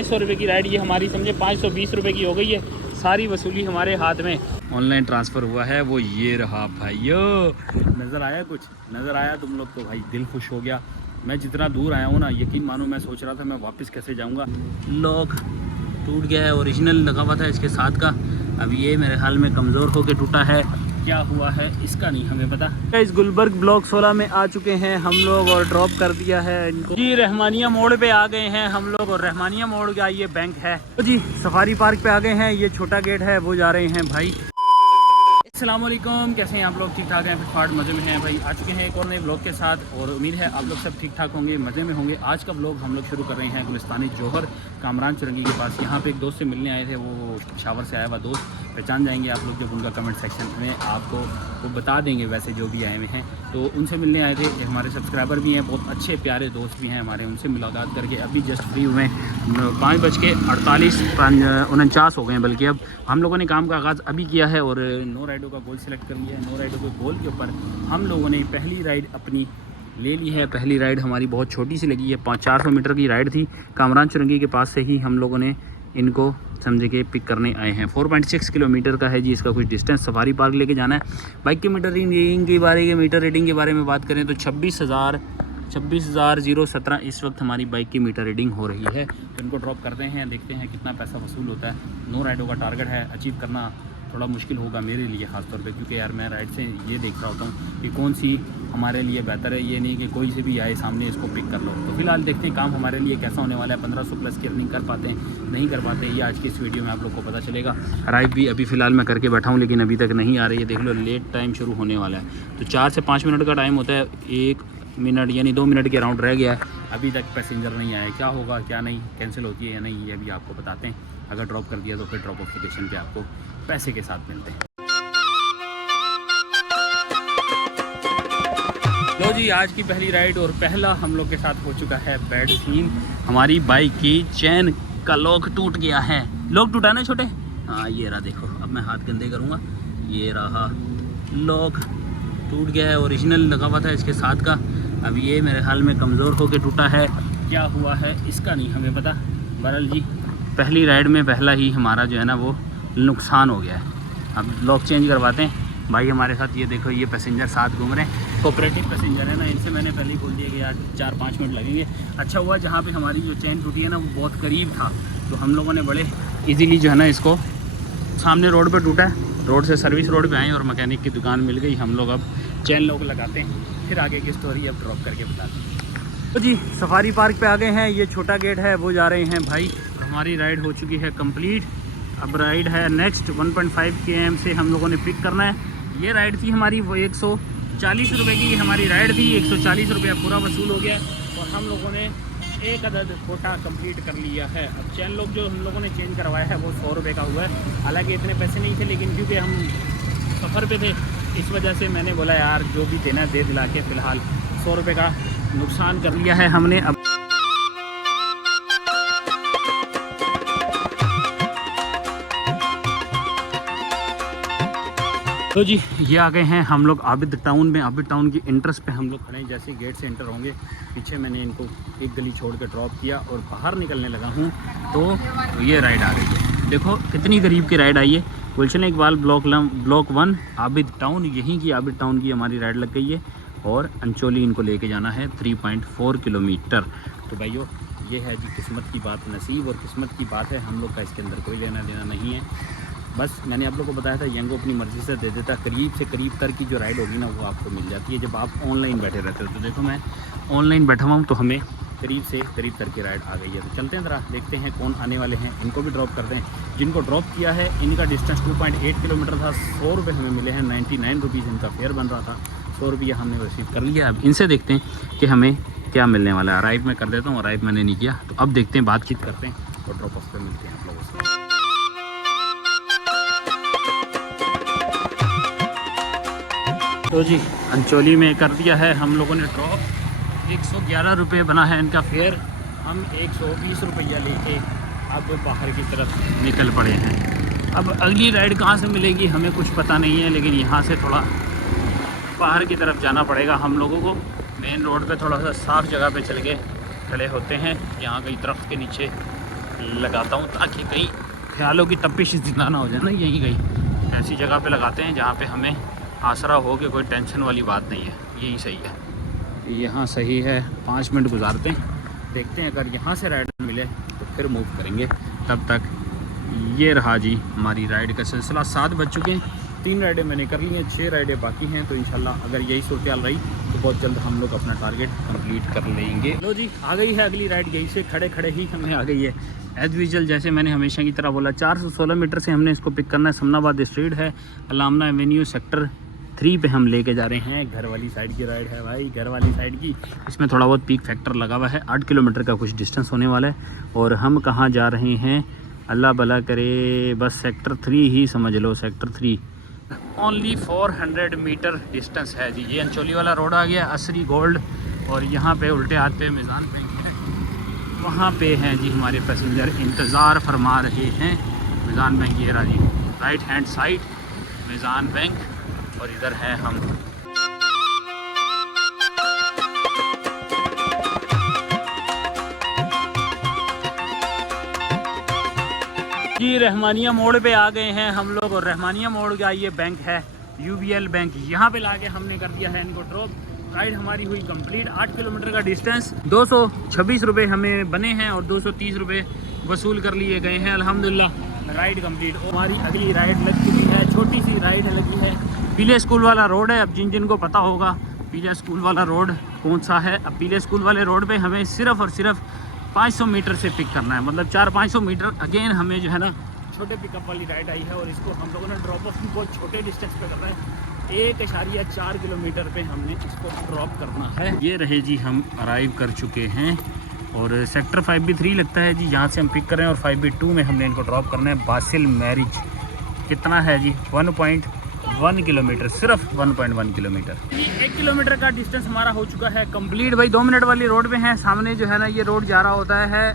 500 रुपये की राइड ये हमारी समझे 520 रुपये की हो गई है। सारी वसूली हमारे हाथ में। ऑनलाइन ट्रांसफ़र हुआ है वो ये रहा भाइयों। नज़र आया कुछ? नज़र आया तुम लोग तो भाई दिल खुश हो गया। मैं जितना दूर आया हूँ ना, यकीन मानो मैं सोच रहा था मैं वापस कैसे जाऊँगा। लॉक टूट गया है, ओरिजिनल लगा हुआ था इसके साथ का। अब ये मेरे हाल में कमज़ोर होकर टूटा है। क्या हुआ है इसका नहीं हमें पता। इस गुलबर्ग ब्लॉक 16 में आ चुके हैं हम लोग और ड्रॉप कर दिया है इनको जी। रहमानिया मोड़ पे आ गए हैं हम लोग और रहमानिया मोड़ का ये बैंक है तो जी। सफारी पार्क पे आ गए हैं, ये छोटा गेट है, वो जा रहे हैं भाई। अस्सलाम वालेकुम, कैसे हैं आप लोग? ठीक ठाक हैं, फिटफाट मज़े में हैं भाई। आ चुके हैं एक और नए ब्लॉग के साथ और उम्मीद है आप लोग सब ठीक ठाक होंगे, मज़े में होंगे। आज का ब्लॉग हम लोग शुरू कर रहे हैं गुलिस्तानी जौहर कामरान चुरंगी के पास। यहाँ पे एक दोस्त से मिलने आए थे, वो शावर से आया हुआ दोस्त। पहचान जाएंगे आप लोग जब उनका कमेंट सेक्शन में आपको वो बता देंगे, वैसे जो भी आए हुए हैं। तो उनसे मिलने आए थे, हमारे सब्सक्राइबर भी हैं, बहुत अच्छे प्यारे दोस्त भी हैं हमारे। उनसे मुलाकात करके अभी जस्ट फ्री हुए। 5:48 हो गए हैं, बल्कि अब हम लोगों ने काम का आगाज़ अभी किया है और नो राइडो का गोल सेलेक्ट कर लिया है। नो राइडो के गोल के ऊपर हम लोगों ने पहली राइड अपनी ले ली है। पहली राइड हमारी बहुत छोटी सी लगी है, 400 मीटर की राइड थी। कामरान चुरंगी के पास से ही हम लोगों ने इनको समझे के पिक करने आए हैं। 4.6 किलोमीटर का है जी इसका कुछ डिस्टेंस। सफारी पार्क लेके जाना है। बाइक की मीटर रीडिंग के बारे में बात करें तो 26,017 इस वक्त हमारी बाइक की मीटर रीडिंग हो रही है। तो इनको ड्रॉप करते हैं, देखते हैं कितना पैसा वसूल होता है। नो राइडो का टारगेट है, अचीव करना थोड़ा मुश्किल होगा मेरे लिए ख़ासतौर पे, क्योंकि यार मैं राइड से ये देख रहा होता हूँ कि कौन सी हमारे लिए बेहतर है। ये नहीं कि कोई से भी आए सामने इसको पिक कर लो। तो फिलहाल देखते हैं काम हमारे लिए कैसा होने वाला है। 1500 प्लस की अर्निंग कर पाते हैं, नहीं कर पाते, ये आज की इस वीडियो में आप लोग को पता चलेगा। राइड भी अभी फ़िलहाल मैं करके बैठा हूँ, लेकिन अभी तक नहीं आ रही है। देख लो लेट टाइम शुरू होने वाला है। तो 4 से 5 मिनट का टाइम होता है, 1 मिनट यानी 2 मिनट के अराउंड रह गया है। अभी तक पैसेंजर नहीं आए। क्या होगा क्या नहीं, कैंसिल होती है या नहीं, ये अभी आपको बताते हैं। अगर ड्रॉप कर दिया तो फिर ड्रॉप ऑफ लोकेशन पे आपको पैसे के साथ मिलते हैं। लो जी, आज की पहली राइड और पहला हम लोग के साथ हो चुका है बैड सीन। हमारी बाइक की चैन का लॉक टूट गया है। लॉक टूटा ना छोटे? हाँ ये रहा, देखो अब मैं हाथ गंदे करूँगा। ये रहा, लॉक टूट गया है, ओरिजिनल लगा हुआ था इसके साथ का। अब ये मेरे हाल में कमज़ोर होकर टूटा है। क्या हुआ है इसका नहीं हमें पता। बहरहाल जी पहली राइड में पहला ही हमारा जो है ना वो नुकसान हो गया है। अब लॉक चेंज करवाते हैं भाई हमारे साथ। ये देखो ये पैसेंजर साथ घूम रहे हैं, कोऑपरेटिव पैसेंजर है ना, इनसे मैंने पहले ही बोल दिया कि यार 4-5 मिनट लगेंगे। अच्छा हुआ जहाँ पे हमारी जो चेन टूटी है ना वो बहुत करीब था, तो हम लोगों ने बड़े इजीली जो है ना इसको, सामने रोड पर टूटा है, रोड से सर्विस रोड पे आए और मैकेनिक की दुकान मिल गई। हम लोग अब चेन लॉक लगाते हैं, फिर आगे की स्टोरी अब ड्रॉप करके बताते हैं। तो जी सफारी पार्क पे आ गए हैं, ये छोटा गेट है, वो जा रहे हैं भाई। हमारी राइड हो चुकी है कंप्लीट। अब राइड है नेक्स्ट 1.5 km से हम लोगों ने पिक करना है। ये राइड थी हमारी वो 140 रुपये की हमारी राइड थी। 140 रुपया पूरा वसूल हो गया और हम लोगों ने एक अदद कोटा कंप्लीट कर लिया है। अब चैन लॉक जो हम लोगों ने चेंज करवाया है वो 100 रुपये का हुआ है। हालांकि इतने पैसे नहीं थे, लेकिन क्योंकि हम सफ़र पे थे इस वजह से मैंने बोला यार जो भी देना दे दिला के फ़िलहाल 100 रुपये का नुकसान कर लिया है हमने। अब तो जी ये आ गए हैं हम लोग आबिद टाउन में। आबिद टाउन की एंट्रेंस पे हम लोग खड़े हैं। जैसे गेट से एंटर होंगे, पीछे मैंने इनको एक गली छोड़ के ड्रॉप किया और बाहर निकलने लगा हूँ तो ये राइड आ गई है। देखो कितनी करीब की राइड आई है। गुलशन इकबाल ब्लॉक 1 आबिद टाउन, यहीं की आबिद टाउन की हमारी राइड लग गई है और अंचोली इनको लेके जाना है 3.4 किलोमीटर। तो भाइयों ये है जी किस्मत की बात, नसीब और किस्मत की बात है। हम लोग का इसके अंदर कोई लेना देना नहीं है। बस मैंने आप लोग को बताया था यंगो अपनी मर्ज़ी से दे देता। करीब से करीब तक की जो राइड होगी ना वो आपको मिल जाती है जब आप ऑनलाइन बैठे रहते हो। तो देखो मैं ऑनलाइन बैठा हुआ हूँ तो हमें करीब से करीब तक की राइड आ गई है। तो चलते हैं ज़रा देखते हैं कौन आने वाले हैं, इनको भी ड्रॉप करते हैं। जिनको ड्रॉप किया है इनका डिस्टेंस 2.8 किलोमीटर था। 100 रुपये हमें मिले हैं, 99 रुपीज़ इनका फेयर बन रहा था। 100 रुपया हमने रिसीव कर लिया। अब इनसे देखते हैं कि हमें क्या मिलने वाला है। अराइव मैं कर देता हूँ, अराइव मैंने नहीं किया। तो अब देखते हैं, बातचीत करते हैं और ड्रॉप ऑफ पे मिलते हैं आप लोगों से। तो जी अंचोली में कर दिया है हम लोगों ने ड्रॉप। 111 रुपये बना है इनका फेयर। हम 120 रुपया लेके अब बाहर की तरफ निकल पड़े हैं। अब अगली राइड कहाँ से मिलेगी हमें कुछ पता नहीं है, लेकिन यहाँ से थोड़ा बाहर की तरफ जाना पड़ेगा हम लोगों को। मेन रोड पे थोड़ा सा साफ़ जगह पे चल के खड़े होते हैं। यहाँ कहीं दरख्त के नीचे लगाता हूँ ताकि कहीं ख्यालों की तपिश जितना ना हो जाए ना, यहीं कहीं ऐसी जगह पे लगाते हैं जहाँ पे हमें आसरा हो कि कोई टेंशन वाली बात नहीं है। यही सही है, यहाँ सही है। 5 मिनट गुजारते हैं, देखते हैं अगर यहाँ से राइड मिले तो फिर मूव करेंगे। तब तक ये रहा जी हमारी राइड का सिलसिला। 7 बज चुके हैं, 3 राइडें मैंने कर ली हैं, 6 राइडें बाकी हैं। तो इंशाल्लाह अगर यही सूरत रही तो बहुत जल्द हम लोग अपना टारगेट कंप्लीट कर लेंगे। लो जी आ गई है अगली राइड, यहीं से खड़े खड़े ही हमें आ गई है। एज यूजुअल जैसे मैंने हमेशा की तरह बोला, 416 मीटर से हमने इसको पिक करना है। समनाबाद स्ट्रीट है, अलामना एवेन्यू सेक्टर 3 पे हम लेके जा रहे हैं। घर वाली साइड की राइड है भाई, घर वाली साइड की। इसमें थोड़ा बहुत पीक फैक्टर लगा हुआ है। 8 किलोमीटर का कुछ डिस्टेंस होने वाला है। और हम कहाँ जा रहे हैं अल्लाह भला करे, बस सेक्टर 3 ही समझ लो, सेक्टर 3। ओनली 400 मीटर डिस्टेंस है जी। ये अंचोली वाला रोड आ गया, असरी गोल्ड। और यहाँ पे उल्टे हाथ पे मीज़ान बैंक है, वहाँ पे हैं जी हमारे पैसेंजर इंतज़ार फरमा रहे हैं। मीज़ान बैंक ये रहा जी, राइट हैंड साइड मीज़ान बैंक, और इधर है हम। जी रहमानिया मोड़ पे आ गए हैं हम लोग, और रहमानिया मोड़ का ये बैंक है UBL बैंक। यहाँ पे लाके हमने कर दिया है इनको ड्रॉप। राइड हमारी हुई कंप्लीट। 8 किलोमीटर का डिस्टेंस, 226 रुपये हमें बने हैं और 230 रुपये वसूल कर लिए गए हैं। अल्हम्दुलिल्लाह राइड कंप्लीट। हमारी अगली राइड लग चुकी है, छोटी सी राइड लगी है। पीले स्कूल वाला रोड है। अब जिन को पता होगा पीले स्कूल वाला रोड कौन सा है, अब पीले स्कूल वाले रोड पे हमें सिर्फ़ और सिर्फ 500 मीटर से पिक करना है। मतलब 400-500 मीटर अगेन हमें जो है ना छोटे पिकअप वाली राइड आई है, और इसको हम लोगों ने ड्रॉप ऑफ भी बहुत छोटे डिस्टेंस पे करना है। 1.4 किलोमीटर पे हमने इसको ड्रॉप करना है। ये रहे जी, हम अराइव कर चुके हैं। और सेक्टर 5B3 लगता है जी, यहाँ से हम पिक कर रहे हैं। और 5B2 में हमने इनको ड्रॉप करना है। बासिल मैरिज कितना है जी, 1.1 किलोमीटर, सिर्फ 1.1 किलोमीटर। 1 किलोमीटर का डिस्टेंस हमारा हो चुका है कंप्लीट। भाई 2 मिनट वाली रोड पे हैं। सामने जो है ना ये रोड जा रहा होता है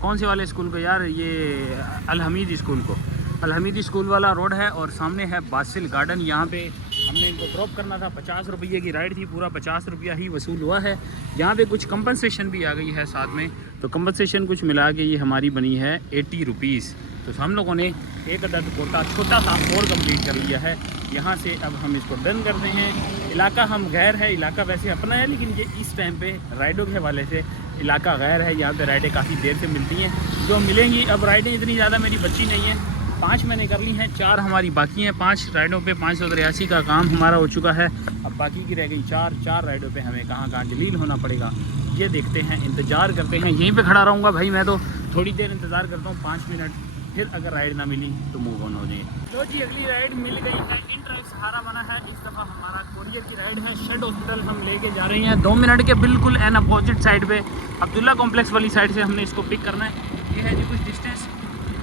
कौन से वाले स्कूल को यार, ये अल-हमीद स्कूल को, अल-हमीद स्कूल वाला रोड है। और सामने है बासिल गार्डन। यहाँ पे हमने इनको ड्रॉप करना था। 50 रुपये की राइड थी, पूरा 50 रुपया ही वसूल हुआ है। यहाँ पे कुछ कंपनसेशन भी आ गई है साथ में, तो कंपनसेशन कुछ मिला के ये हमारी बनी है 80 रुपीज़। तो हम लोगों ने एक अदद कोटा छोटा सा और कंप्लीट कर लिया है। यहाँ से अब हम इसको डन करते हैं। इलाका हम गैर है, इलाका वैसे अपना है, लेकिन ये इस टाइम पे राइडों के हवाले से इलाका गैर है। यहाँ पे राइडें काफ़ी देर से मिलती हैं, जो मिलेंगी। अब राइडें इतनी ज़्यादा मेरी बची नहीं हैं, 5 मैंने कर ली हैं, 4 हमारी बाकी हैं। 5 राइडों पे 583 का काम हमारा हो चुका है। अब बाकी की रह गई 4 राइडों पे हमें कहाँ कहाँ जलील होना पड़ेगा, ये देखते हैं, इंतज़ार करते हैं। यहीं पे खड़ा रहूँगा भाई मैं, तो थोड़ी देर इंतज़ार करता हूँ, 5 मिनट, फिर अगर राइड ना मिली तो मूव ऑन हो जाए। लो जी अगली राइड मिल गई है, इंट्रैक सहारा बना है। इस दफ़ा हमारा कोरियर की राइड है। शेड हॉस्पिटल हम लेके जा रहे हैं। 2 मिनट के बिल्कुल एन अपोजिट साइड पे, अब्दुल्ला कॉम्प्लेक्स वाली साइड से हमने इसको पिक करना है। ये है जी कुछ डिस्टेंस,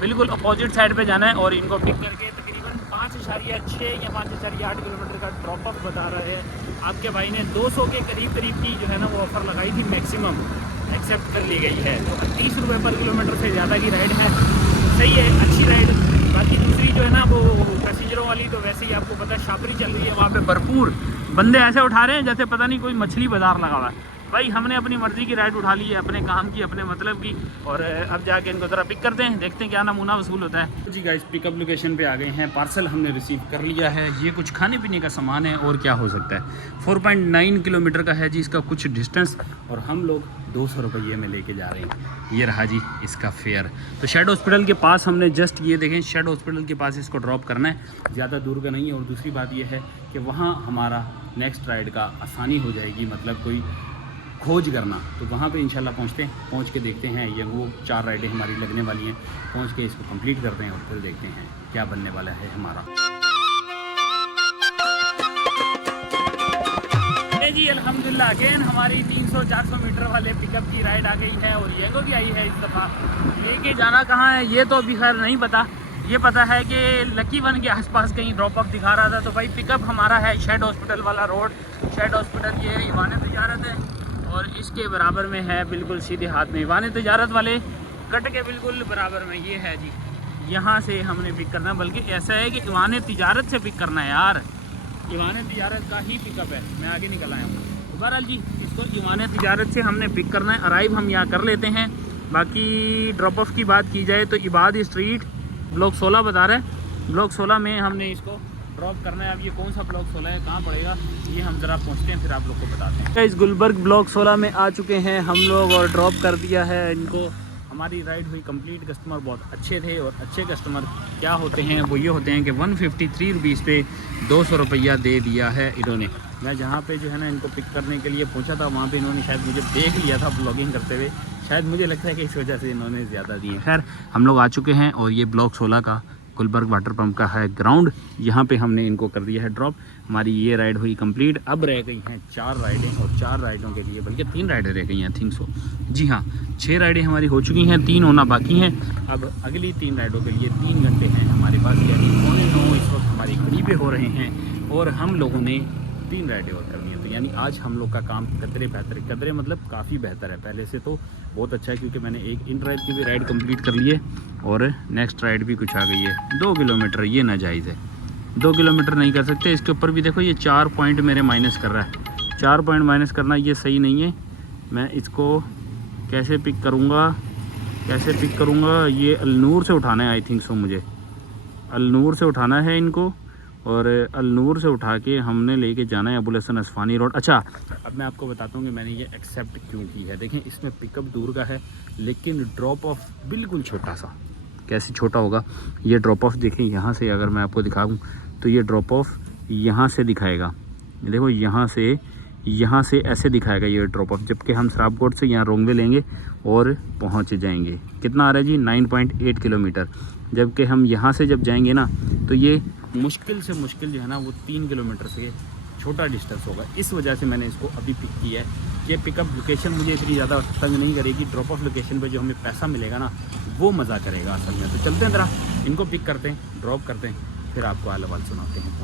बिल्कुल अपोजिट साइड पे जाना है। और इनको पिक करके तकरीबन 5.6 या 5.8 किलोमीटर का ड्रॉप अप बता रहे हैं। आपके भाई ने 200 के करीब की जो है ना वो ऑफ़र लगाई थी, मैक्सिमम एक्सेप्ट कर ली गई है। तो 30 रुपये पर किलोमीटर से ज़्यादा की राइड है, सही है, अच्छी राइड। बाकी दूसरी जो है ना वो पैसेंजरों वाली, तो वैसे ही आपको पता है शापरी चल रही है, वहाँ पे भरपूर बंदे ऐसे उठा रहे हैं जैसे पता नहीं कोई मछली बाजार लगा हुआ है। भाई हमने अपनी मर्ज़ी की राइड उठा ली है, अपने काम की, अपने मतलब की। और अब जाके इनको ज़रा पिक करते हैं, देखते हैं क्या नमूना वसूल होता है। जी गाइस पिकअप लोकेशन पे आ गए हैं। पार्सल हमने रिसीव कर लिया है। ये कुछ खाने पीने का सामान है, और क्या हो सकता है। 4.9 किलोमीटर का है जी इसका कुछ डिस्टेंस, और हम लोग 200 रुपये में लेके जा रहे हैं। ये रहा जी इसका फेयर। तो शेड हॉस्पिटल के पास हमने जस्ट ये देखें, शेड हॉस्पिटल के पास इसको ड्रॉप करना है, ज़्यादा दूर का नहीं है। और दूसरी बात ये है कि वहाँ हमारा नेक्स्ट राइड का आसानी हो जाएगी, मतलब कोई खोज करना। तो वहाँ पे इंशाल्लाह पहुँचते हैं, पहुँच के देखते हैं। ये वो 4 राइडें हमारी लगने वाली हैं, पहुँच के इसको कंप्लीट करते हैं और फिर देखते हैं क्या बनने वाला है हमारा। जी अल्हम्दुलिल्लाह अगेन हमारी 300-400 मीटर वाले पिकअप की राइड आ गई है। और येगो भी आई है इस दफ़ा। लेके जाना कहाँ है ये तो अभी खैर नहीं पता। ये पता है कि लकी वन के आसपास कहीं ड्रॉप अप दिखा रहा था। तो भाई पिकअप हमारा है शेड हॉस्पिटल वाला रोड। शेड हॉस्पिटल ये ईवान तिजारत है, और इसके बराबर में है बिल्कुल सीधे हाथ में ईवान तिजारत वाले कट के बिल्कुल बराबर में ये है जी। यहाँ से हमने पिक करना है, बल्कि ऐसा है कि ईवान तिजारत से पिक करना है यार। ईवान तिजारत का ही पिकअप है, मैं आगे निकल आया हूँ। तो बहरहाल जी इसको ईवान तिजारत से हमने पिक करना है। अराइव हम यहाँ कर लेते हैं। बाकी ड्रॉप ऑफ की बात की जाए तो इबाद स्ट्रीट ब्लॉक 16 बता रहा है। ब्लॉक 16 में हमने इसको ड्रॉप करना है। अब ये कौन सा ब्लॉक 16 है, कहाँ पड़ेगा, ये हम ज़रा पहुँचते हैं फिर आप लोग को बताते हैं। इस गुलबर्ग ब्लॉक 16 में आ चुके हैं हम लोग और ड्रॉप कर दिया है इनको। हमारी राइड हुई कंप्लीट। कस्टमर बहुत अच्छे थे और अच्छे कस्टमर क्या होते हैं वो ये होते हैं कि 153 रुपीज़ पे 200 रुपया दे दिया है इन्होंने। मैं जहाँ पे जो है ना इनको पिक करने के लिए पहुँचा था वहाँ पे इन्होंने शायद मुझे देख लिया था ब्लॉगिंग करते हुए, शायद मुझे लगता है कि इस वजह से इन्होंने ज़्यादा दिए। खैर हम लोग आ चुके हैं और ये ब्लॉक 16 का गुलबर्ग वाटर पंप का है ग्राउंड, यहाँ पे हमने इनको कर दिया है ड्रॉप। हमारी ये राइड हुई कंप्लीट। अब रह गई हैं 4 राइडें और 4 राइडों के लिए, बल्कि 3 राइडें रह गई हैं थिंक सो। जी हाँ, 6 राइडें हमारी हो चुकी हैं, 3 होना बाकी हैं। अब अगली 3 राइडों के लिए 3 घंटे हैं हमारे पास, यानी 8:45 इस वक्त हमारी करीबें हो रहे हैं और हम लोगों ने 3 राइडें और करनी है। तो यानी आज हम लोग का काम कदरे मतलब काफ़ी बेहतर है पहले से, तो बहुत अच्छा है क्योंकि मैंने एक इन ड्राइव की भी राइड कंप्लीट कर ली है और नेक्स्ट राइड भी कुछ आ गई है। 2 किलोमीटर ये नाजायज़ है, 2 किलोमीटर नहीं कर सकते। इसके ऊपर भी देखो ये 4 पॉइंट मेरे माइनस कर रहा है। 4 पॉइंट माइनस करना ये सही नहीं है। मैं इसको कैसे पिक करूँगा, ये अलनूर से उठाना है आई थिंक सो। मुझे अलनूर से उठाना है इनको और अलनूर से उठा के हमने लेके जाना है अबुल हसन असफानी रोड। अच्छा, अब मैं आपको बताता हूँ कि मैंने ये एक्सेप्ट क्यों की है। देखें इसमें पिकअप दूर का है लेकिन ड्रॉप ऑफ बिल्कुल छोटा सा। कैसे छोटा होगा ये ड्रॉप ऑफ, देखें यहाँ से अगर मैं आपको दिखाऊँ तो ये ड्रॉप ऑफ यहाँ से दिखाएगा। देखो यहाँ से ऐसे दिखाएगा ये ड्रॉप ऑफ, जबकि हम सराबकोट से यहाँ रोंगवे लेंगे और पहुँच जाएंगे। कितना आ रहा है जी, 9.8 किलोमीटर। जबकि हम यहाँ से जब जाएंगे ना तो ये मुश्किल से मुश्किल जो है ना वो 3 किलोमीटर से छोटा डिस्टेंस होगा। इस वजह से मैंने इसको अभी पिक किया है। ये पिकअप लोकेशन मुझे इतनी ज़्यादा तंग नहीं करेगी। ड्रॉप ऑफ लोकेशन पे जो हमें पैसा मिलेगा ना वो मज़ा करेगा असल में। तो चलते हैं ज़रा इनको पिक करते हैं, ड्रॉप करते हैं, फिर आपको हाल हवाल सुनाते हैं।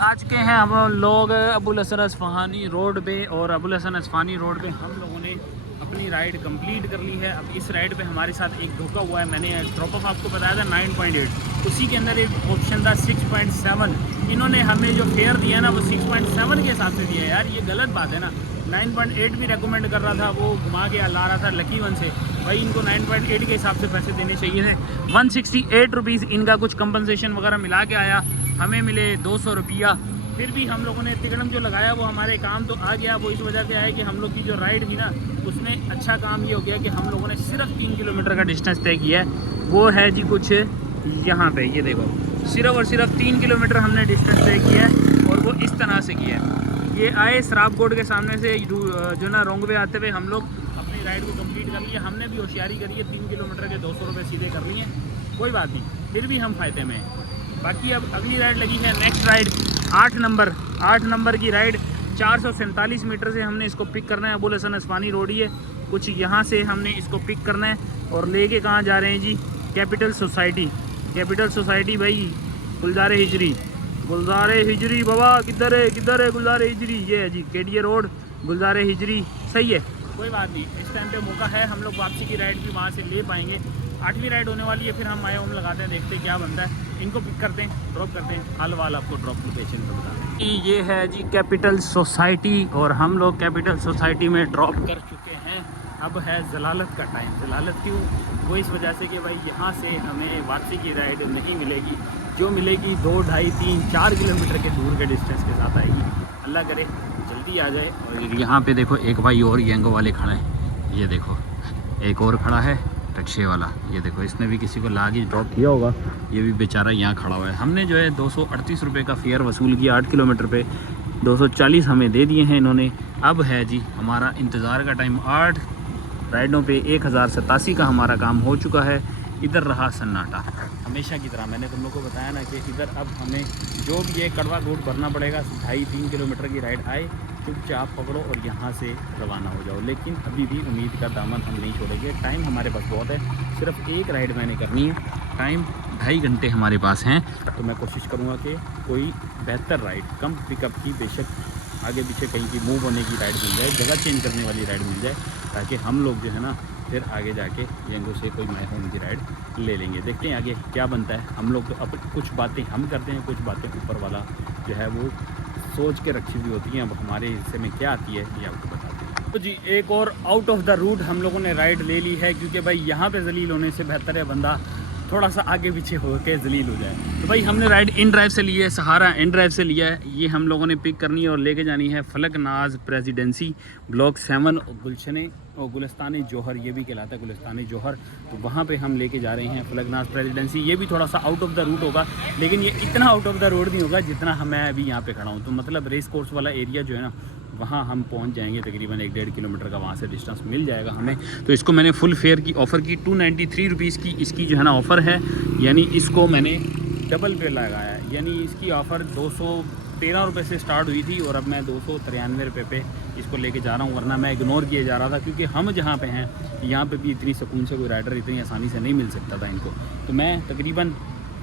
आ चुके हैं हम लोग अबुल हसन असफानी रोड पे और अबुल हसन असफानी रोड पे हम लोगों ने अपनी राइड कंप्लीट कर ली है। अब इस राइड पे हमारे साथ एक धोखा हुआ है। मैंने ड्रॉप ऑफ आपको बताया था 9.8, उसी के अंदर एक ऑप्शन था 6.7। इन्होंने हमें जो फेयर दिया ना वो 6.7 के हिसाब से दिया। यार ये गलत बात है ना, 9.8 भी रेकमेंड कर रहा था, वो घुमा के ला रहा था लकी वन से। भाई इनको 9.8 के हिसाब से पैसे देने चाहिए थे। 168 रुपीज़ इनका कुछ कंपनसेशन वगैरह मिला के आया, हमें मिले 200 रुपया। फिर भी हम लोगों ने तिकड़म जो लगाया वो हमारे काम तो आ गया। वो इस वजह से आया कि हम लोग की जो राइड थी ना उसमें अच्छा काम ये हो गया कि हम लोगों ने सिर्फ 3 किलोमीटर का डिस्टेंस तय किया है। वो है जी कुछ यहाँ पे, ये देखो सिर्फ और सिर्फ 3 किलोमीटर हमने डिस्टेंस तय किया है और वो इस तरह से किया है। ये आए सराबकोट के सामने से जो ना रोंगवे आते हुए हम लोग अपनी राइड को कंप्लीट कर लिया। हमने भी होशियारी करी है, 3 किलोमीटर के 200 रुपये सीधे कर लिए, कोई बात नहीं, फिर भी हम फ़ायदे में हैं। बाकी अब अगली राइड लगी है, नेक्स्ट राइड 8 नंबर की राइड 447 मीटर से हमने इसको पिक करना है। अबुल हसन असफानी रोड ही है, कुछ यहाँ से हमने इसको पिक करना है और लेके कहाँ जा रहे हैं जी, कैपिटल सोसाइटी भाई, गुलज़ारे हिजरी बाबा, किधर है गुलज़ारे हिजरी, ये है जी केडीए रोड गुलज़ारे हिजरी। सही है, कोई बात नहीं, इस टाइम पे मौका है, हम लोग वापसी की राइड भी वहाँ से ले पाएंगे। 8वीं राइड होने वाली है, फिर हम माया होम लगाते हैं, देखते हैं क्या बनता है। इनको पिक करते हैं, ड्रॉप करते हैं, हाल वाल आपको ड्रॉप लोकेशन पर बताते हैं। ये है जी कैपिटल सोसाइटी और हम लोग कैपिटल सोसाइटी में ड्रॉप कर चुके हैं। अब है जलालत का टाइम। जलालत क्यों? वो इस वजह से कि भाई यहाँ से हमें वापसी की राइड नहीं मिलेगी, जो मिलेगी 2, 2.5, 3, 4 किलोमीटर के दूर के डिस्टेंस के साथ आएगी। अल्लाह करे जल्दी आ जाए। और यहाँ पे देखो एक भाई और यंगो वाले खड़े हैं, ये देखो एक और खड़ा है रिक्शे वाला, ये देखो इसने भी किसी को ला के ड्रॉप किया होगा, ये भी बेचारा यहाँ खड़ा हुआ है। हमने जो है 238 रुपये का फेयर वसूल किया 8 किलोमीटर पे, 240 हमें दे दिए हैं इन्होंने। अब है जी हमारा इंतज़ार का टाइम। 8 राइडों पे 1087 का हमारा काम हो चुका है। इधर रहा सन्नाटा हमेशा की तरह। मैंने तुम लोग को बताया ना कि इधर अब हमें जो भी ये कड़वा रूट भरना पड़ेगा, 2.5-3 किलोमीटर की राइड आए, चुपचाप पकड़ो और यहाँ से रवाना हो जाओ। लेकिन अभी भी उम्मीद का दामन हम नहीं छोड़ेंगे। टाइम हमारे पास बहुत है, सिर्फ एक राइड मैंने करनी है, टाइम 2.5 घंटे हमारे पास हैं। तो मैं कोशिश करूँगा कि कोई बेहतर राइड, कम पिकअप की, बेशक आगे पीछे कहीं की मूव होने की राइड मिल जाए, जगह चेंज करने वाली राइड मिल जाए, ताकि हम लोग जो है ना फिर आगे जाके यंगो से कोई माय होम की राइड ले लेंगे। देखते हैं आगे क्या बनता है। हम लोग तो अब कुछ बातें हम करते हैं, कुछ बातें ऊपर वाला जो है वो सोच के रखी हुई होती हैं। अब हमारे हिस्से में क्या आती है ये आपको बताते हैं। तो जी एक और आउट ऑफ द रूट हम लोगों ने राइड ले ली है, क्योंकि भाई यहाँ पे जलील होने से बेहतर है बंदा थोड़ा सा आगे पीछे होकर जलील हो जाए। तो भाई हमने राइड इन ड्राइव से ली है, सहारा इन ड्राइव से लिया है। ये हम लोगों ने पिक करनी है और लेके जानी है फलकनाज प्रेसिडेंसी ब्लॉक 7 गुलशने और गुलिस्तान जौहर, ये भी कहलाता है गुलिस्तान जौहर। तो वहाँ पे हम लेके जा रहे हैं फलकनाज प्रेसिडेंसी। ये भी थोड़ा सा आउट ऑफ द रूट होगा, लेकिन ये इतना आउट ऑफ द रोड नहीं होगा जितना मैं अभी यहाँ पे खड़ा हूँ। तो मतलब रेस कोर्स वाला एरिया जो है ना, वहाँ हम पहुँच जाएंगे तकरीबन 1-1.5 किलोमीटर का वहाँ से डिस्टेंस मिल जाएगा हमें। तो इसको मैंने फुल फेयर की ऑफ़र की 293 रुपीज़ की इसकी जो है ना ऑफ़र है, यानी इसको मैंने डबल पे लगाया है। यानी इसकी ऑफ़र 213 रुपये से स्टार्ट हुई थी और अब मैं 293 रुपये पे इसको लेके जा रहा हूँ, वरना मैं इग्नोर किए जा रहा था, क्योंकि हम जहाँ पे हैं यहाँ पे भी इतनी सुकून से कोई राइडर इतनी आसानी से नहीं मिल सकता था इनको। तो मैं तकरीबन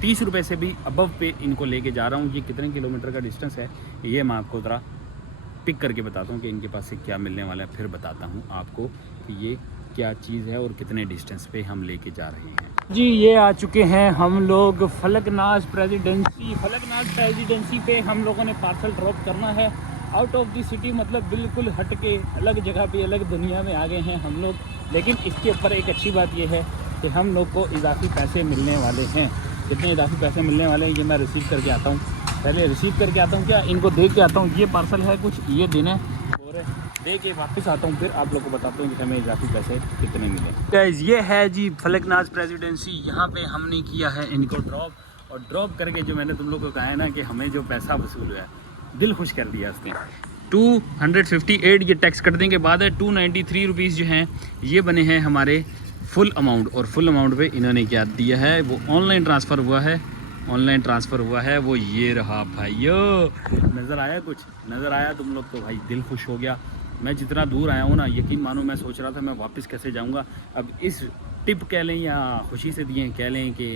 30 रुपये से भी अबव पे इनको लेके जा रहा हूँ। ये कितने किलोमीटर का डिस्टेंस है ये मैं आपको ज़रा पिक करके बताता हूँ कि इनके पास से क्या मिलने वाला है, फिर बताता हूँ आपको कि ये क्या चीज़ है और कितने डिस्टेंस पे हम लेके जा रहे हैं। जी ये आ चुके हैं हम लोग फलकनाज प्रेसिडेंसी। फलकनाज प्रेसिडेंसी पे हम लोगों ने पार्सल ड्रॉप करना है आउट ऑफ द सिटी, मतलब बिल्कुल हट के अलग जगह पे अलग दुनिया में आ गए हैं हम लोग। लेकिन इसके ऊपर एक अच्छी बात यह है कि हम लोग को इजाफी पैसे मिलने वाले हैं। कितने इजाफी पैसे मिलने वाले हैं ये मैं रिसीव करके आता हूँ। पहले रिसीव करके आता हूँ, क्या इनको दे के आता हूँ। ये पार्सल है कुछ ये देने और दे के वापस आता हूँ, फिर आप लोग को बताता हूँ कि हमें इजाफी पैसे कितने मिले। गाइस ये है जी फलकनाज प्रेसिडेंसी। यहाँ पे हमने किया है इनको ड्रॉप, और ड्रॉप करके जो मैंने तुम लोग को कहा है ना कि हमें जो पैसा वसूल हुआ है, दिल खुश कर दिया उसने। 258 ये टैक्स कटने के बाद है। 293 रुपीज़ जो हैं ये बने हैं हमारे फुल अमाउंट, और फुल अमाउंट पे इन्होंने क्या दिया है वो ऑनलाइन ट्रांसफ़र हुआ है। ऑनलाइन ट्रांसफ़र हुआ है वो ये रहा भाइयों। नज़र आया कुछ नज़र आया तुम लोग तो भाई दिल खुश हो गया। मैं जितना दूर आया हूँ ना, यकीन मानो मैं सोच रहा था मैं वापस कैसे जाऊँगा। अब इस टिप कह लें या खुशी से दिए कह लें कि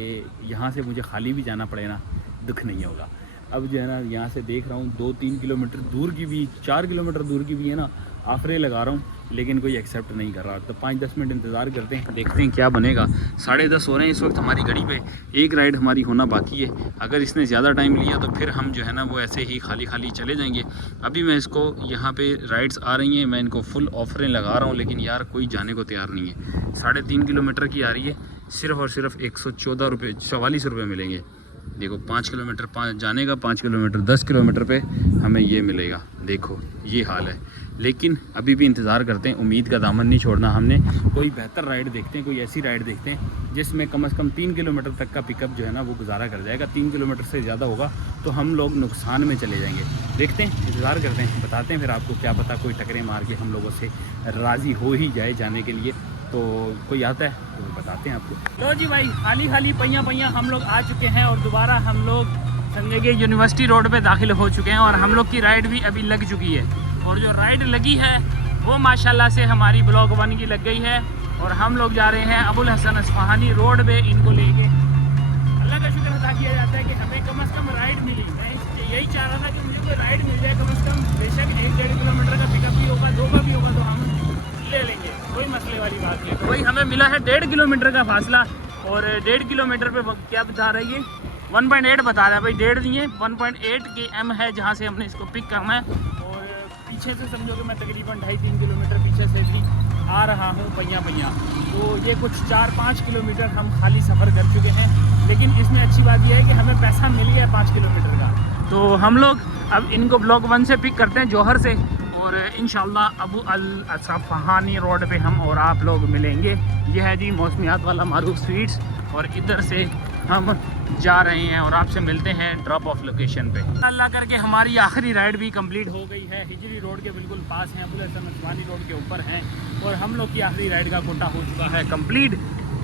यहाँ से मुझे खाली भी जाना पड़े ना, दुख नहीं होगा। अब जो है ना यहाँ से देख रहा हूँ 2-3 किलोमीटर दूर की भी 4 किलोमीटर दूर की भी है ना ऑफरें लगा रहा हूँ, लेकिन कोई एक्सेप्ट नहीं कर रहा। तो 5-10 मिनट इंतज़ार करते हैं, देखते हैं क्या बनेगा। 10:30 हो रहे हैं इस वक्त हमारी घड़ी पे। एक राइड हमारी होना बाकी है। अगर इसने ज़्यादा टाइम लिया तो फिर हम जो है ना वो ऐसे ही खाली खाली चले जाएंगे। अभी मैं इसको यहाँ पे राइड्स आ रही हैं, मैं इनको फुल ऑफरें लगा रहा हूँ, लेकिन यार कोई जाने को तैयार नहीं है। 3.5 किलोमीटर की आ रही है, सिर्फ़ और सिर्फ 114 रुपये 44 रुपये मिलेंगे। देखो 5 किलोमीटर जाने का, 5 किलोमीटर 10 किलोमीटर पे हमें ये मिलेगा। देखो ये हाल है, लेकिन अभी भी इंतज़ार करते हैं। उम्मीद का दामन नहीं छोड़ना हमने। कोई बेहतर राइड देखते हैं, कोई ऐसी राइड देखते हैं जिसमें कम से कम 3 किलोमीटर तक का पिकअप जो है ना वो गुजारा कर जाएगा। 3 किलोमीटर से ज़्यादा होगा तो हम लोग नुकसान में चले जाएंगे। देखते हैं, इंतज़ार करते हैं, बताते हैं फिर आपको। क्या पता कोई टकरे मार के हम लोगों से राज़ी हो ही जाए जाने के लिए। तो कोई आता है तो बताते हैं आपको। लो जी भाई, हाली हाली पहिया हम लोग आ चुके हैं और दोबारा हम लोग संजय यूनिवर्सिटी रोड पे दाखिल हो चुके हैं। और हम लोग की राइड भी अभी लग चुकी है, और जो राइड लगी है वो माशाल्लाह से हमारी ब्लॉक 1 की लग गई है। और हम लोग जा रहे हैं अबुल हसन अस्फहानी रोड पे इनको लेके। अल्लाह का शुक्र अदा किया जाता है कि हमें कम से कम राइड मिली। मैं यही चाह रहा था कि मुझे कोई राइड मिल जाए कम से कम, बेशक 1-1.5 किलोमीटर का पिकअप भी होगा, 2 का भी होगा तो हम ले लेंगे, कोई मसले वाली बात नहीं। तो वही हमें मिला है 1.5 किलोमीटर का फासला, और 1.5 किलोमीटर पे क्या बता रही है 1.8 बता रहा है भाई, 1.5 नहीं है 1.8 km है जहाँ से हमने इसको पिक करना है। और पीछे से समझो कि मैं तकरीबन 2.5-3 किलोमीटर पीछे से भी आ रहा हूँ पहिया। तो ये कुछ 4-5 किलोमीटर हम खाली सफ़र कर चुके हैं। लेकिन इसमें अच्छी बात यह है कि हमें पैसा मिल गया 5 किलोमीटर का। तो हम लोग अब इनको ब्लॉक 1 से पिक करते हैं जौहर से, और इंशाल्लाह अबू अल अस्फहानी रोड पे हम और आप लोग मिलेंगे। यह है जी मौसमियात वाला मारूफ स्वीट्स, और इधर से हम जा रहे हैं और आपसे मिलते हैं ड्रॉप ऑफ लोकेशन पे। अल्लाह करके हमारी आखिरी राइड भी कंप्लीट हो गई है। हिजरी रोड के बिल्कुल पास हैं, अबुल हसन अस्फहानी रोड के ऊपर हैं, और हम लोग की आखिरी राइड का कोटा हो चुका है कंप्लीट।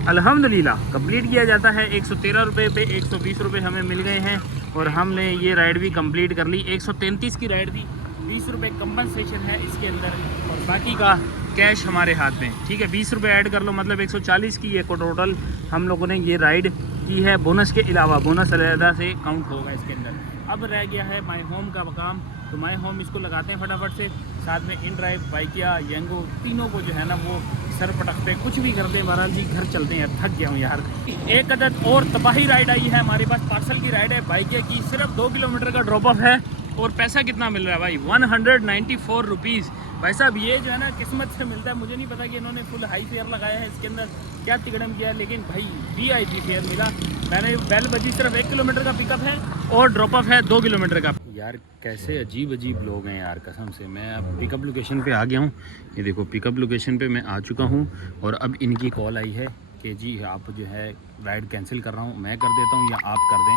अल्हम्दुलिल्लाह कंप्लीट किया जाता है। 113 रुपये पे 120 रुपये हमें मिल गए हैं, और हमने ये राइड भी कंप्लीट कर ली। 133 की राइड थी, 20 रुपये कंपनसेशन है इसके अंदर, और बाकी का कैश हमारे हाथ में। ठीक है, 20 रुपये ऐड कर लो, मतलब 140 की ये को टोटल हम लोगों ने ये राइड की है। बोनस के अलावा बोनस अलहदा से काउंट होगा इसके अंदर। अब रह गया है माई होम का काम, तो माई होम इसको लगाते हैं फटाफट से। साथ में इन ड्राइव, बाइकिया, येंगो, तीनों को जो है ना वो सर पटक पे कुछ भी करते हैं। बहरहाल जी घर चलते हैं, थक गया हूँ यार। एक अदद और तबाही राइड आई है हमारे पास, पार्सल की राइड है बाइकिया की। सिर्फ 2 किलोमीटर का ड्रॉप ऑफ है, और पैसा कितना मिल रहा है भाई, 194 रुपीज़। भाई साहब ये जो है ना किस्मत से मिलता है। मुझे नहीं पता कि इन्होंने फुल हाई फेयर लगाया है, इसके अंदर क्या तिकड़म किया है, लेकिन भाई VIP फेयर मिला। मैंने बेल बजी सिर्फ 1 किलोमीटर का पिकअप है और ड्रॉप ऑफ है 2 किलोमीटर का। यार कैसे अजीब अजीब लोग हैं यार, कसम से। मैं अब पिकअप लोकेशन पे आ गया हूँ। ये देखो पिकअप लोकेशन पे मैं आ चुका हूँ और अब इनकी कॉल आई है कि जी आप जो है राइड कैंसिल कर रहा हूँ, मैं कर देता हूँ या आप कर दें।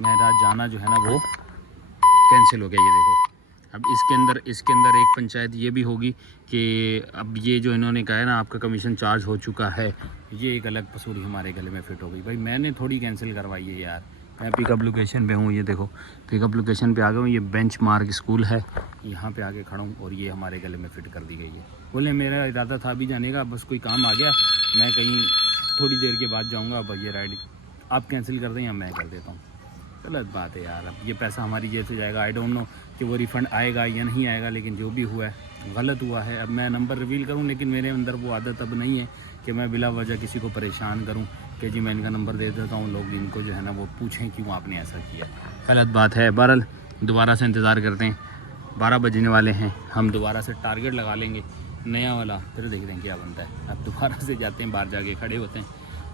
मेरा जाना जो है ना वो कैंसिल हो गया। ये देखो अब इसके अंदर एक पंचायत ये भी होगी कि अब ये जो इन्होंने कहा है ना आपका कमीशन चार्ज हो चुका है, ये एक अलग पसूरी हमारे गले में फिट हो गई। भाई मैंने थोड़ी कैंसिल करवाई है यार। मैं पिकअप लोकेशन पे हूँ, ये देखो पिकअप लोकेशन पे आ गया हूँ। ये बेंचमार्क स्कूल है, यहाँ पे आके खड़ा हूँ और ये हमारे गले में फ़िट कर दी गई है। बोले मेरा इरादा था अभी जाने का, बस कोई काम आ गया, मैं कहीं थोड़ी देर के बाद जाऊँगा। अब ये राइड आप कैंसिल कर दें या मैं कर देता हूँ। गलत बात है यार। अब ये पैसा हमारी जेब से जाएगा। आई डोंट नो कि वो रिफ़ंड आएगा या नहीं आएगा, लेकिन जो भी हुआ है गलत हुआ है। अब मैं नंबर रिवील करूँ, लेकिन मेरे अंदर वो आदत अब नहीं है कि मैं बिला वजह किसी को परेशान करूँ कि जी मैं इनका नंबर दे देता हूँ, लोग इनको जो है ना वो पूछें क्यों आपने ऐसा किया। गलत बात है। बहरहाल दोबारा से इंतज़ार करते हैं, 12 बजने वाले हैं। हम दोबारा से टारगेट लगा लेंगे नया वाला, फिर देखते हैं क्या बनता है। अब दोबारा से जाते हैं, बाहर जाके खड़े होते हैं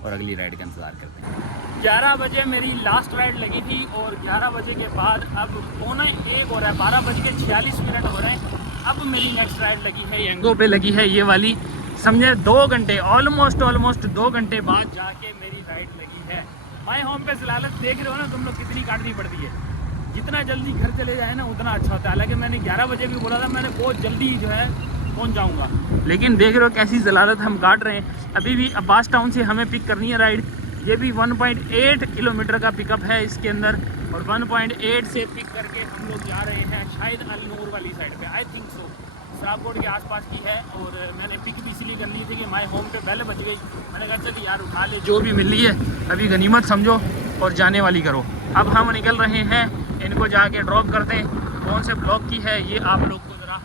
और अगली राइड का इंतज़ार करते हैं। 11 बजे मेरी लास्ट राइड लगी थी और 11 बजे के बाद अब 12:45 हो रहा है, 12:46 हो रहे हैं। अब मेरी नेक्स्ट राइड लगी है यंगो पे लगी है ये वाली, समझे 2 घंटे ऑलमोस्ट 2 घंटे बाद जाके मेरी राइड लगी है। माय होम पे ज़लालत देख रहे हो ना तुम लोग, कितनी काटनी पड़ती है। जितना जल्दी घर चले जाए ना उतना अच्छा होता है। हालांकि मैंने 11 बजे भी बोला था, मैंने बहुत जल्दी जो है पहुंच जाऊंगा, लेकिन देख रहे हो कैसी ज़लालत हम काट रहे हैं। अभी भी अब्बास टाउन से हमें पिक करनी है राइड। ये भी 1.8 किलोमीटर का पिकअप है इसके अंदर, और 1.8 से पिक करके हम लोग जा रहे हैं शायद अल-नूर वाली साइड पे, आई थिंक सो सराबकोट के आसपास की है। और मैंने पिक भी इसलिए कर ली थी कि माय होम पे बेल बज गई। मैंने कहा चल यार उठा ले, जो भी मिल रही है अभी गनीमत समझो और जाने वाली करो। अब हम निकल रहे हैं, इनको जाके ड्रॉप करते हैं। कौन से ब्लॉक की है ये आप लोग को ज़रा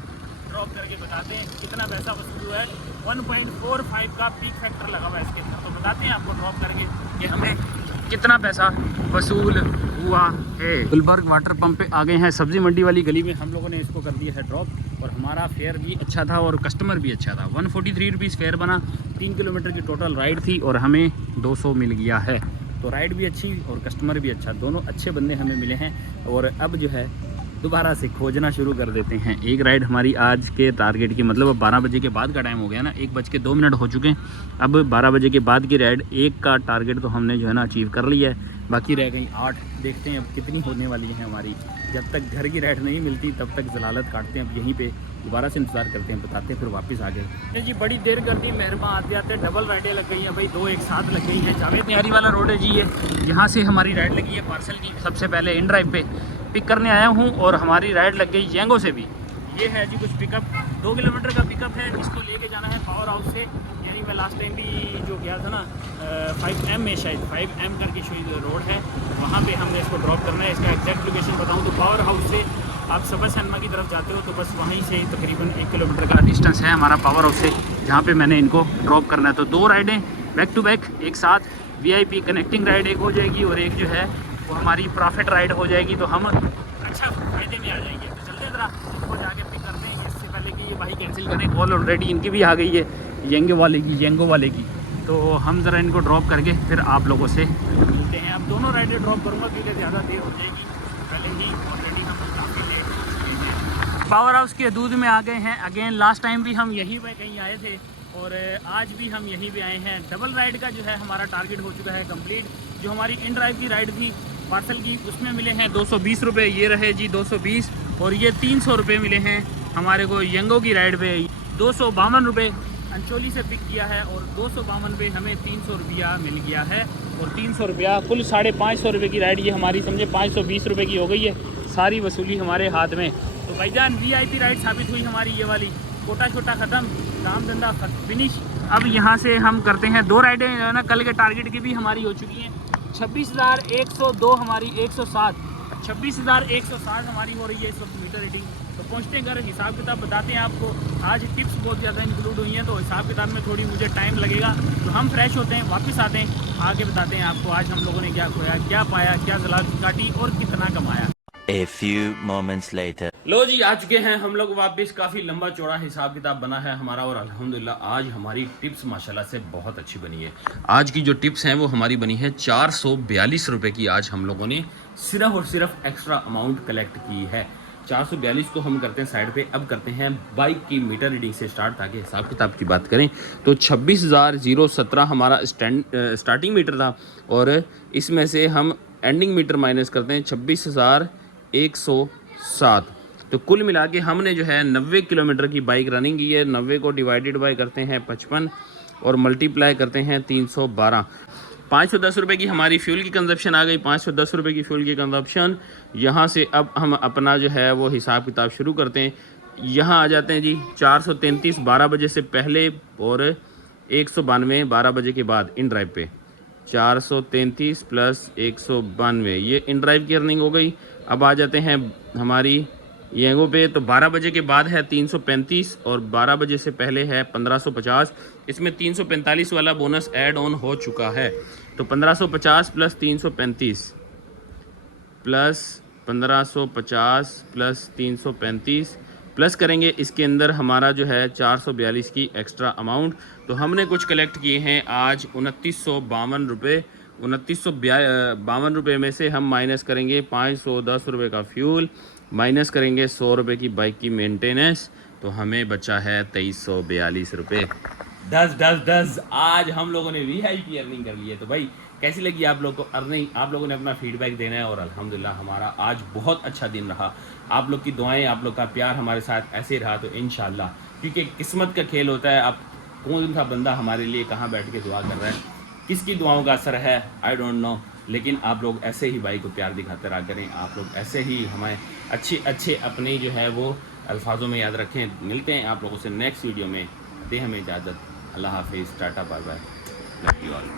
ड्रॉप करके बताते हैं कितना पैसा वसूल हुआ है। 1.45 का पीक फैक्टर लगा हुआ है इसके अंदर, तो बताते हैं आपको ड्रॉप करके कि हमें कितना पैसा वसूल हुआ है। गुलबर्ग वाटर पंप पे आ गए हैं, सब्ज़ी मंडी वाली गली में हम लोगों ने इसको कर दिया है ड्रॉप। और हमारा फेयर भी अच्छा था और कस्टमर भी अच्छा था। 143 रुपीज़ फेयर बना, 3 किलोमीटर की टोटल राइड थी और हमें 200 मिल गया है। तो राइड भी अच्छी और कस्टमर भी अच्छा, दोनों अच्छे बंदे हमें मिले हैं। और अब जो है दोबारा से खोजना शुरू कर देते हैं। एक राइड हमारी आज के टारगेट की, मतलब अब 12 बजे के बाद का टाइम हो गया ना, 1:02 हो चुके हैं। अब 12 बजे के बाद की राइड 1 का टारगेट तो हमने जो है ना अचीव कर लिया है, बाकी रह गई 8। देखते हैं अब कितनी होने वाली है हमारी। जब तक घर की राइड नहीं मिलती तब तक ज़लालत काटते हैं। अब यहीं पे दोबारा से इंतज़ार करते हैं, बताते हैं फिर वापस आ गए जी। बड़ी देर कर दी मेहरबान, आते आते डबल राइडें लग गई हैं भाई, 2 एक साथ लग गई हैं। जावेद निहारी वाला रोड है जी ये, यहाँ से हमारी राइड लगी है पार्सल की। सबसे पहले इन ड्राइव पे पिक करने आया हूँ और हमारी राइड लग गई येंगो से भी। ये है जी कुछ पिकअप, 2 किलोमीटर का पिकअप है। इसको लेके जाना है पावर हाउस से, यानी मैं लास्ट टाइम भी जो गया था ना 5M में, शायद 5M करके रोड है, वहाँ पे हमने इसको ड्रॉप करना है। इसका एग्जैक्ट लोकेशन बताऊँ तो पावर हाउस से आप सबा सिनेमा की तरफ जाते हो तो बस वहीं से तकरीबन 1 किलोमीटर का डिस्टेंस है हमारा पावर हाउस से, जहाँ पे मैंने इनको ड्रॉप करना है। तो 2 राइडें बैक टू बैक एक साथ, VIP कनेक्टिंग राइड एक हो जाएगी और एक जो है वो हमारी प्रॉफिट राइड हो जाएगी, तो हम अच्छा फ़ायदे में आ जाएंगे। तो चलते ज़रा इनको जाके पिक करते हैं, इससे पहले कि ये भाई कैंसिल करें। कॉल ऑलरेडी इनकी भी आ गई है येंगो वाले की। तो हम ज़रा इनको ड्रॉप करके फिर आप लोगों से मिलते हैं। अब दोनों राइडें ड्रॉप करूँगा क्योंकि ज़्यादा देर हो जाएगी, पहले ही ऑलरेडी हम काफ़ी लेट। पावर हाउस के दूध में आ गए हैं अगेन। लास्ट टाइम भी हम यहीं पर कहीं आए थे और आज भी हम यहीं पे आए हैं। डबल राइड का जो है हमारा टारगेट हो चुका है कंप्लीट। जो हमारी इन ड्राइव की राइड थी पार्सल की, उसमें मिले हैं 220 रुपये, ये रहे जी 220, और ये 300 रुपये मिले हैं हमारे को येंगो की राइड पे। 252 रुपये अंचोली से पिक किया है और 252 पे हमें 300 रुपया मिल गया है। और 300 रुपया कुल 550 रुपये की राइड ये हमारी समझे 520 रुपये की हो गई है, सारी वसूली हमारे हाथ में। तो भाईजान VIP राइड साबित हुई हमारी ये वाली। छोटा छोटा ख़त्म, काम धंधा फिनिश। अब यहाँ से हम करते हैं 2 राइडें जो है ना कल के टारगेट की भी हमारी हो चुकी हैं। 26,102 हमारी 107, 26,107 हमारी हो रही है इस वक्त मीटर रीडिंग। तो पहुँचते घर हिसाब किताब बताते हैं आपको। आज टिप्स बहुत ज़्यादा इंक्लूड हुई हैं तो हिसाब किताब में थोड़ी मुझे टाइम लगेगा। तो हम फ्रेश होते हैं, वापस आते हैं, आगे बताते हैं आपको आज हम लोगों ने क्या खोया, क्या पाया, क्या ज़लालत काटी और कितना कमाया। A few moments later. लो जी, आ चुके हैं हम लोग वापस। काफ़ी लंबा चौड़ा हिसाब किताब बना है हमारा, और अल्हम्दुलिल्लाह आज हमारी टिप्स माशाल्लाह से बहुत अच्छी बनी है। आज की जो टिप्स हैं वो हमारी बनी है 442 रुपये की। आज हम लोगों ने सिर्फ और सिर्फ एक्स्ट्रा अमाउंट कलेक्ट की है। 442 को हम करते हैं साइड पे। अब करते हैं बाइक की मीटर रीडिंग से स्टार्ट, ताकि हिसाब किताब की बात करें तो 26,017 हमारा स्टार्टिंग मीटर था, और इसमें से हम एंडिंग मीटर माइनस करते हैं 26,107। तो कुल मिला के हमने जो है 90 किलोमीटर की बाइक रनिंग की है। 90 को डिवाइडेड बाय करते हैं 55 और मल्टीप्लाई करते हैं 312। 510 रुपये की हमारी फ्यूल की कंजप्शन आ गई। 510 रुपये की फ्यूल की कंजप्शन। यहाँ से अब हम अपना जो है वो हिसाब किताब शुरू करते हैं। यहाँ आ जाते हैं जी 433 12 बजे से पहले और 192 12 बजे के बाद इन ड्राइव पे। 433 प्लस 192 ये इन ड्राइव की अर्निंग हो गई। अब आ जाते हैं हमारी येंगो पे, तो 12 बजे के बाद है 335 और 12 बजे से पहले है 1550। इसमें 345 वाला बोनस ऐड ऑन हो चुका है, तो 1550 प्लस 335 प्लस 1550 प्लस 335 प्लस करेंगे इसके अंदर हमारा जो है 442 की एक्स्ट्रा अमाउंट। तो हमने कुछ कलेक्ट किए हैं आज 2952 रुपये। 2952 रुपये में से हम माइनस करेंगे 510 रुपये का फ्यूल, माइनस करेंगे 100 रुपये की बाइक की मेंटेनेंस, तो हमें बचा है 2342 रुपये। 10 आज हम लोगों ने वीआईपी अर्निंग कर ली है। तो भाई कैसी लगी आप लोग को अर्निंग? आप लोगों ने अपना फीडबैक देना है, और अल्हम्दुलिल्लाह हमारा आज बहुत अच्छा दिन रहा। आप लोग की दुआएं, आप लोग का प्यार हमारे साथ ऐसे रहा तो इंशाल्लाह, क्योंकि किस्मत का खेल होता है। आप कौन सा बंदा हमारे लिए कहाँ बैठ के दुआ कर रहा है, किसकी दुआओं का असर है, आई डोंट नो। लेकिन आप लोग ऐसे ही भाई को प्यार दिखाते रहा करें। आप लोग ऐसे ही हमें अच्छे अपने जो है वो अल्फाजों में याद रखें। मिलते हैं आप लोगों से नेक्स्ट वीडियो में। दे हमें इजाज़त। अल्लाह हाफिज़, ta ta, bye bye, love you all.